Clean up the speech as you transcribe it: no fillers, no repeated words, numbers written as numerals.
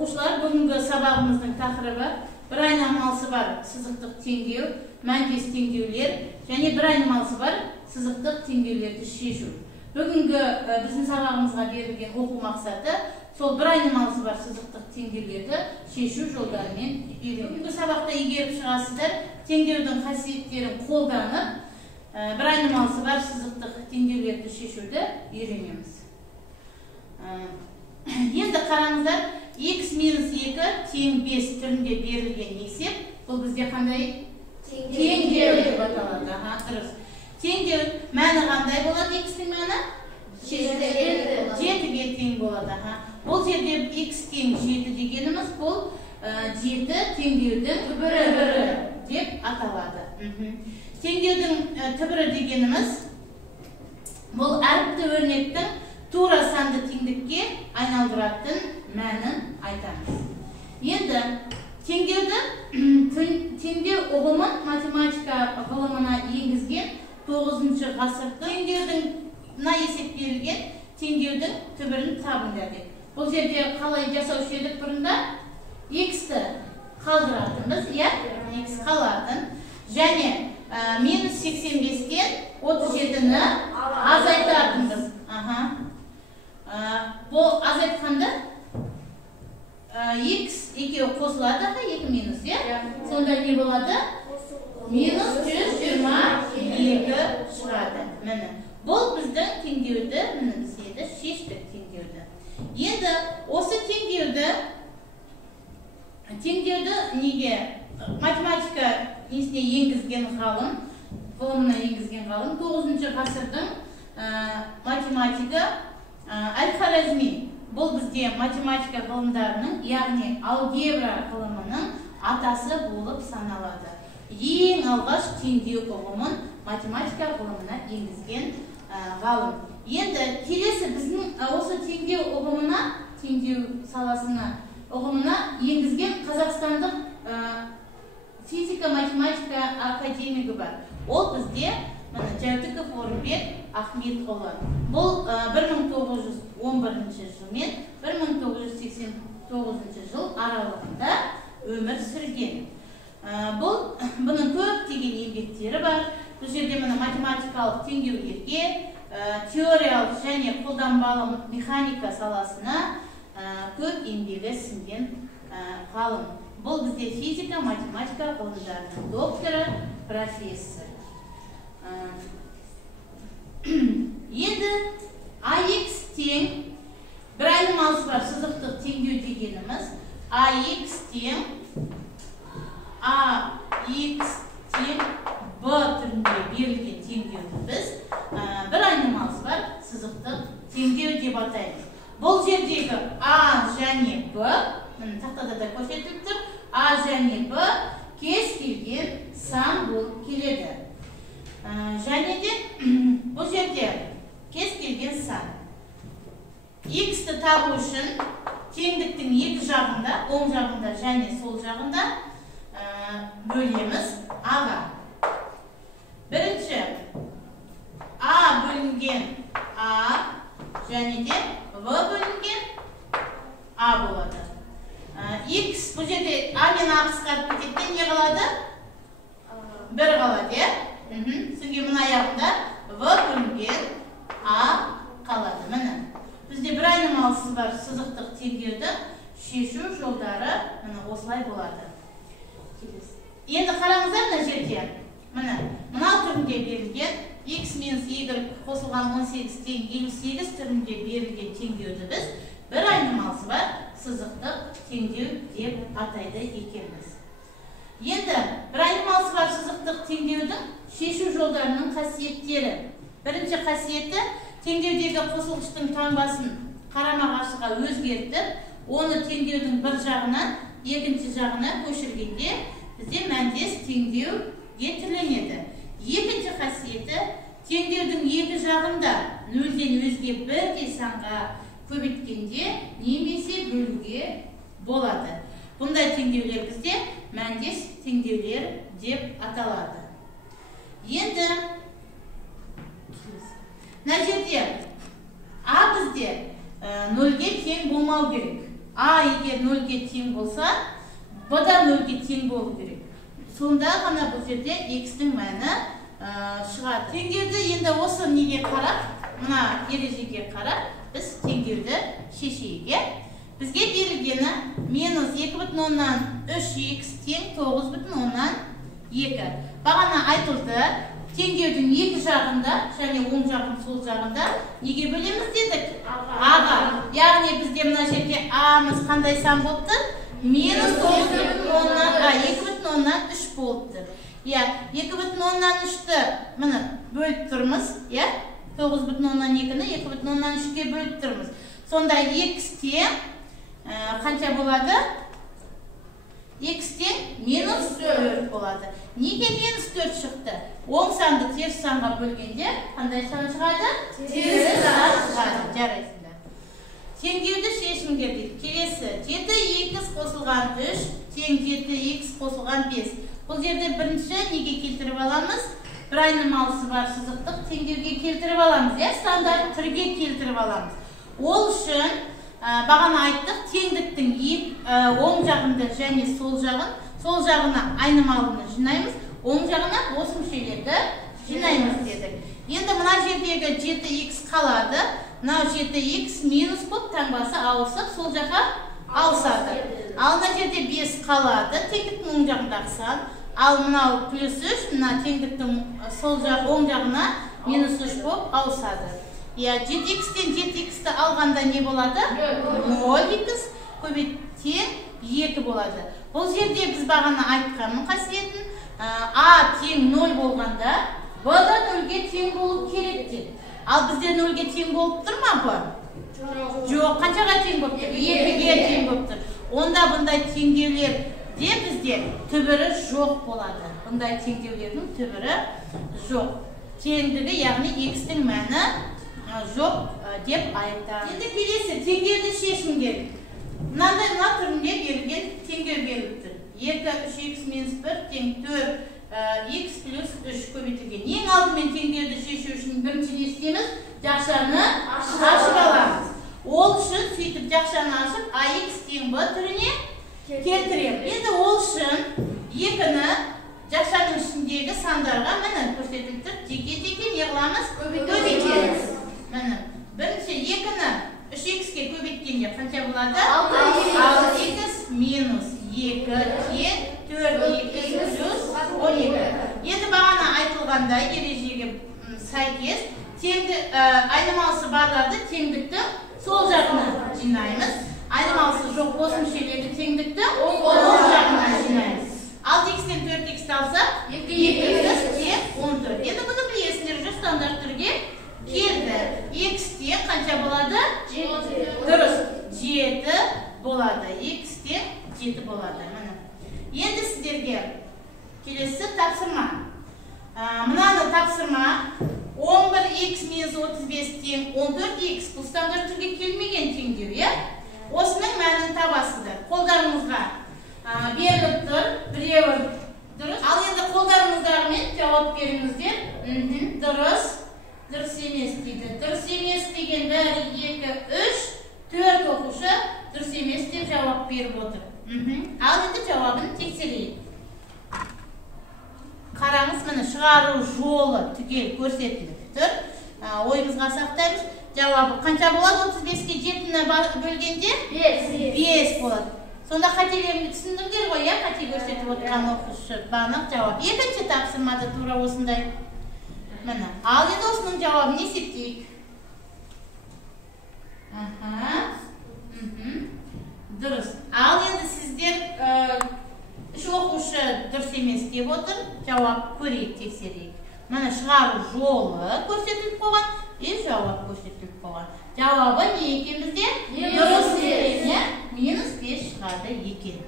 Оқушылар, бүгінгі сабағымыздың тақырыбы бір айнымалысы бар сызықтық теңдеу, мәндес теңдеулер және бір айнымалысы бар сызықтық теңдеулерді шешу. Бүгінгі біздің сабағымызға берілген оқу мақсаты сол бір айнымалысы бар сызықтық теңдеулерді шешу жолдарымен үйрену. Бүгінгі сабақта игеріп шығасыздар, теңдеудің қасиеттерін қолданып, бір айнымалысы бар сызықтық теңдеулерді шешуді үйренеміз. Енді қараңыздар, x минус 2 тең 5 түрінде берілген есеп. Бұл бізде қандай? Теңдеу деп аталады. Дұрыс. Теңдеу мәні қандай болады? X-тің мәні? 7-ге тең болады. Бұл жерде x тең 7 дегеніміз бұл 7 теңдеудің түбірі деп аталады. Теңдеудің түбірі дегеніміз бұл әріпті өрнектің тура санды теңдікке айналдыратын мәнін айтамыз. Енді теңдеу ұғымын математика ғылымына енгізген 9-шы ғасырда теңдеудің есеп берілген теңдеудің түбірін табыңдар деп. Бұл жерде қалай жасаушы едік бұрында? X-ті қалдыратынбыз, X қалатын. Және минус 85-тен 37-ні азайтатынбыз. Бұл азайтқанда x екеуі қосылады, 2 минус, сонда не болады? Минус 122 шығады. Бұл біздің теңдеуді, бізде шештік теңдеуді. Енді осы теңдеуді неге математика несіне енгізген ғылымына енгізген ғалым 9-шы ғасырдың математика Әл-Хорезми. Бұл бізде математика ғылымдарының, яғни алгебра ғылымының атасы болып саналады. Ең алғаш теңдеу ұғымын математика ғылымына енгізген ғалым. Енді келесі біздің осы теңдеу ұғымына, теңдеу саласына ұғымына енгізген қазақстандық физика-математика академигі бар. Ол бізде Жәутіков Орынбек Ахметұлы. Бұл 1911 жыл мен 1989 жыл аралығында өмір сүрген. Бұның көптеген еңбектері бар. Бұл жерде математикалық теңдеулерге, теориялық және қолданбалы механика саласына көп еңбегі сіңген ғалым. Бұл бізде физика, математика ғылымдарының докторы, профессор. Енді AX тең бір айнымалысы бар сызықтық теңдеу дегеніміз AX тең B түрінде берілген теңдеуді біз бір айнымалысы бар сызықтық теңдеу деп атаймыз. Бұл жердегі A және B, тақтада да көрсетіліп тұр, A және B кез келген сан болып келеді. Және де бұл жерде кез келген сан. X-ті табу үшін теңдіктің екі жағында, оң жағында және сол жағында бөлеміз A-ға. Бірінші A бөлінген A және де V бөлінген A болады. X бұл жерде A мен A қысқарып кететін не қалады? 1 қалады, Сізге мұна аяғында V бөлінген A қалады. Бізде бір айнымалысы бар сызықтық теңдеуді шешу жолдары осылай болады. Енді қараңыздар мына жерде. Мына түрінде берілген x минус y қосылған 18 тең 58 түрінде берілген теңдеуді біз бір айнымалысы бар сызықтық теңдеу деп атайды екенбіз. Енді бір айнымалысы бар сызықтық теңдеудің шешу жолдарының қасиеттері. Бірінші қасиеті теңдеудегі қосылғыштың таңбасын қарама-қарсыға өзгертіп, оны теңдеудің бір жағынан екінші жағына көшіргенде бізде мәндес теңдеу түрленеді. Екінші қасиеті теңдеудің екі жағында нөлден өзге бірдей санға көбейткенде немесе бөлуге болады. Бұндай теңдеулер бізде мәндес теңдеулер деп аталады. Енді мына жерде A бізде нөлге тең болмау керек. А егер 0-ге тең болса, B да 0-ге тең болу керек. Сонда ғана бұл жерде X-тің мәні шығады. Теңдеуді енді осы неге қарап, мына ережеге қарап, біз теңдеуді шешейік. Бізге берілгені минус 2,3x тең 9,2. Бағана айтылды, теңдеудің екі жағында, және оң жағын сол жағында неге бөлеміз дедік? А-ға. Яғни бізде мына жерде А-мыз қандай сан болыпты? Минус 2,3 болыпты. 2,3-ті міне бөліп тұрмыз, 9,2-ні 2,3-ге бөліп тұрмыз. Сонда X тең қанша болады? X тең минус 4 болады. Неге минус 4 шықты? Оң санды теріс санға бөлгенде қандай сан шығады? Теріс сан шығады. Жарайсыңдар. Теңдеуді шешімге дейді. Келесі 7x қосылған 3 тең 7x қосылған 5. Бұл жерде бірінші неге келтіріп аламыз? Бір айнымалысы бар сызықтық теңдеуге келтіріп аламыз. Стандарт түрге келтіріп аламыз. Ол үшін бағана айттық, теңдіктің оң жағында және сол жағына айнымалыны жинаймыз, оң жағына осы мүшелерді жинаймыз дедік. Енді мына жердегі 7x қалады, мына 7x минус болып таңбасы ауысып, сол жаққа ауысады. Ал мына жерде 5 қалады, теңдіктің оң жағындағы сан. Ал мынау плюс 3, мына теңдіктің оң жағына минус 3 болып ауысады. 7x-тен 7x-ті алғанда не болады? 0x көбейтен 2 болады. Бұл жерде біз бағана айтқанның қасиетін А тең 0 болғанда B да 0-ге тең болу керек деді. Ал бізде 0-ге тең болып тұр ма B? Жоқ, қаншаға тең болып тұр? 2-ге тең болып тұр. Онда бұндай теңдеулер де бізде түбірі жоқ болады. Бұндай теңдеулердің түбірі жоқ. Теңдігі, яғни X-тің мәні жоқ деп айтады. Енді келесі теңдеуді шешімге. Мына түрінде берілген теңдеу беріліпті. 2, 3x минус 1 тең 4x плюс 3 көбейтілген. Ең алдымен теңдеуді шешу үшін бірінші не істейміз? Жақшаны ашып аламыз. Ол үшін сөйтіп жақшаны ашып ax тең b түріне келтіреміз. Енді ол үшін 2-ні жақшаның ішіндегі сандарға міне көрсетіліп тұр. Теке-теке не қыламыз? Көбейтеміз. Бірінші 2-ні 3x-ке көбейткенде қанша болады? 6x минус 2 тең 4x плюс 12. Енді бағана айтылғанда ережеге сәйкес айнымалысы барларды теңдіктің сол жағына жинаймыз. Айнымалысы жоқ осы мүшелерді теңдіктің оң жағына жинаймыз. 6x-тен 4x-ті алсақ 2x тең 14. Енді бұны білесіңдер, жүр стандарт түрге келді. X-те қанша болады? 7. Дұрыс, 7 болады. X-те 7 болады. Енді сіздерге келесі тапсырма. Мынаны тапсырма 11x минус 35 тең 14x бұл стандарт түрге келмеген теңдеу. Осының мәнін табасыздар. Қолдарыңызға беріліп тұр, біреуі дұрыс. Ал енді қолдарыңыздармен жауап беріңіздер. Дұрыс. Дұрыс емес дейді. Дұрыс емес деген бәрі 2, 3, 4 оқушы дұрыс емес деп жауап беріп отыр. Ал енді жауабын тексерейік. Қараңыз, міне шығару жолы түгел көрсетіліп тұр. Ойымызға сақтаймыз. Жауабы қанша болады? 35-ке 7-ні бөлгенде 5 болады. Сонда қателеріңді түсіндіңдер ғой, қате көрсетіп отырған оқушы банық жауап. Екінші тапсырмада тура осындай. Ал енді осының жауабын есептейік. Дұрыс. Ал енді сіздер үш оқушы дұрыс емес деп отыр. Жауап көрейік, тексерейік. Міне шығару жолы көрсетіліп қойған, жауап көрсетіліп қойған. Жауабы не екен бізде? Дұрыс екен, минус 5 шығады екен.